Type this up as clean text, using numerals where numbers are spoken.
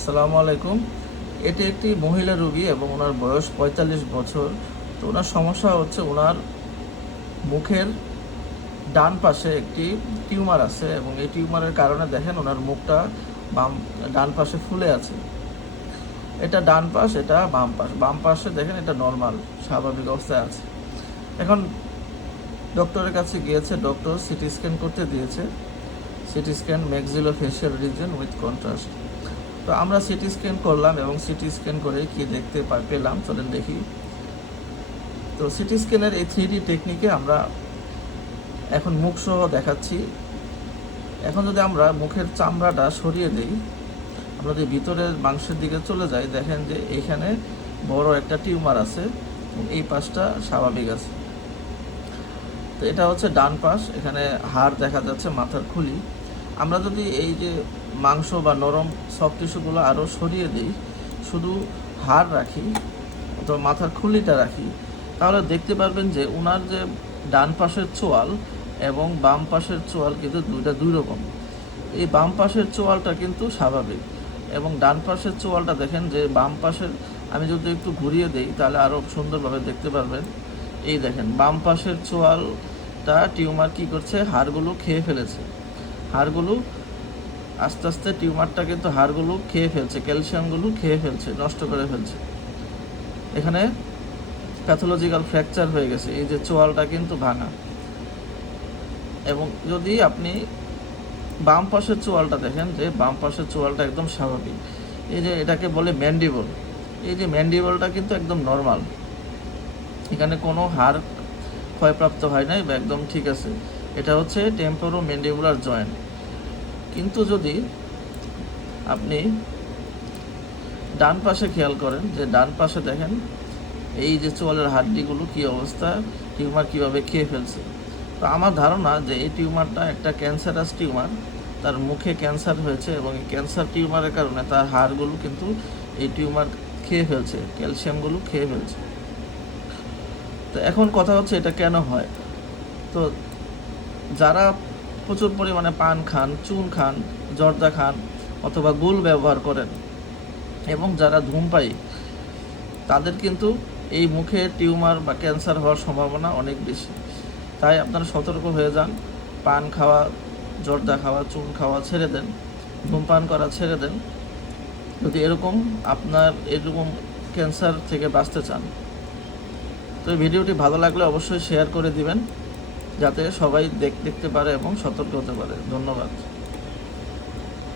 আসসালামু আলাইকুম। এটি একটি মহিলা রোগী এবং ওনার বয়স ৪৫ বছর। তো ওনার সমস্যা হচ্ছে ওনার মুখের ডান পাশে একটি টিউমার আছে এবং এই টিউমারের কারণে দেখেন ওনার মুখটা ডান পাশে ফুলে আছে। এটা ডান পাশ, এটা বাম পাশ। বাম পাশে দেখেন এটা নর্মাল, স্বাভাবিক অবস্থায় আছে। এখন ডক্টরের কাছে গিয়েছে, ডক্টর সিটি স্ক্যান করতে দিয়েছে। CT scan maxillofacial reason with contrast. তো আমরা সিটি স্ক্যান করলাম এবং সিটি স্ক্যান করে কি দেখতে পেলাম চলেন দেখি। তো সিটি স্ক্যানের এই 3D টেকনিকে আমরা এখন মুখ সহ দেখাচ্ছি। এখন যদি আমরা মুখের চামড়াটা সরিয়ে দিই, আমরা যদি ভিতরের মাংসের দিকে চলে যাই, দেখেন যে এইখানে বড় একটা টিউমার আছে এবং এই পাশটা স্বাভাবিক আছে। তো এটা হচ্ছে ডান পাশ, এখানে হাড় দেখা যাচ্ছে, মাথার খুলি। আমরা যদি এই যে মাংস বা নরম সফট টিস্যুগুলো আরও সরিয়ে দিই, শুধু হাড় রাখি অথবা মাথার খুলিটা রাখি, তাহলে দেখতে পারবেন যে ওনার যে ডান পাশের চোয়াল এবং বাম পাশের চোয়াল কিন্তু দুই রকম। এই বাম পাশের চোয়ালটা কিন্তু স্বাভাবিক এবং ডান পাশের চোয়ালটা দেখেন যে বাম পাশের, আমি যদি একটু ঘুরিয়ে দিই তাহলে আরও সুন্দরভাবে দেখতে পারবেন। এই দেখেন বাম পাশের চোয়ালটা টিউমার কি করছে, হাড়গুলো খেয়ে ফেলেছে। হাড়গুলো আস্তে আস্তে টিউমারটা কিন্তু হাড়গুলো খেয়ে ফেলছে, ক্যালসিয়ামগুলো খেয়ে ফেলছে, নষ্ট করে ফেলছে। এখানে প্যাথোলজিক্যাল ফ্র্যাকচার হয়ে গেছে, এই যে চোয়ালটা কিন্তু ভাঙা। এবং যদি আপনি বাম পাশের চোয়ালটা দেখেন, যে বাম পাশের চোয়ালটা একদম স্বাভাবিক। এই যে এটাকে বলে ম্যান্ডিবল, এই যে ম্যান্ডিবলটা কিন্তু একদম নর্মাল, এখানে কোনো হাড় ক্ষয়প্রাপ্ত হয় নাই বা একদম ঠিক আছে। এটা হচ্ছে টেম্পোরো ম্যান্ডিবুলার জয়েন্ট। কিন্তু যদি আপনি ডান পাশে খেয়াল করেন, যে ডান পাশে দেখেন এই যে চোয়ালের হাড্ডিগুলো কী অবস্থা, টিউমার কীভাবে খেয়ে ফেলছে। তো আমার ধারণা যে এই টিউমারটা একটা ক্যান্সারাস টিউমার, তার মুখে ক্যান্সার হয়েছে এবং এই ক্যান্সার টিউমারের কারণে তার হাড়গুলো কিন্তু এই টিউমার খেয়ে ফেলছে, ক্যালসিয়ামগুলো খেয়ে ফেলছে। তো এখন কথা হচ্ছে এটা কেন হয়। তো যারা প্রচুর পরিমাণে পান খান, চুন খান, জর্দা খান অথবা গুল ব্যবহার করেন এবং যারা ধূমপায়ী, তাদের কিন্তু এই মুখে টিউমার বা ক্যান্সার হওয়ার সম্ভাবনা অনেক বেশি। তাই আপনারা সতর্ক হয়ে যান, পান খাওয়া, জর্দা খাওয়া, চুন খাওয়া ছেড়ে দেন, ধূমপান করা ছেড়ে দেন, যদি আপনার এরকম ক্যান্সার থেকে বাঁচতে চান। তো এই ভিডিওটি ভালো লাগলে অবশ্যই শেয়ার করে দিবেন, যাতে সবাই দেখতে পারে এবং সতর্ক হতে পারে। ধন্যবাদ।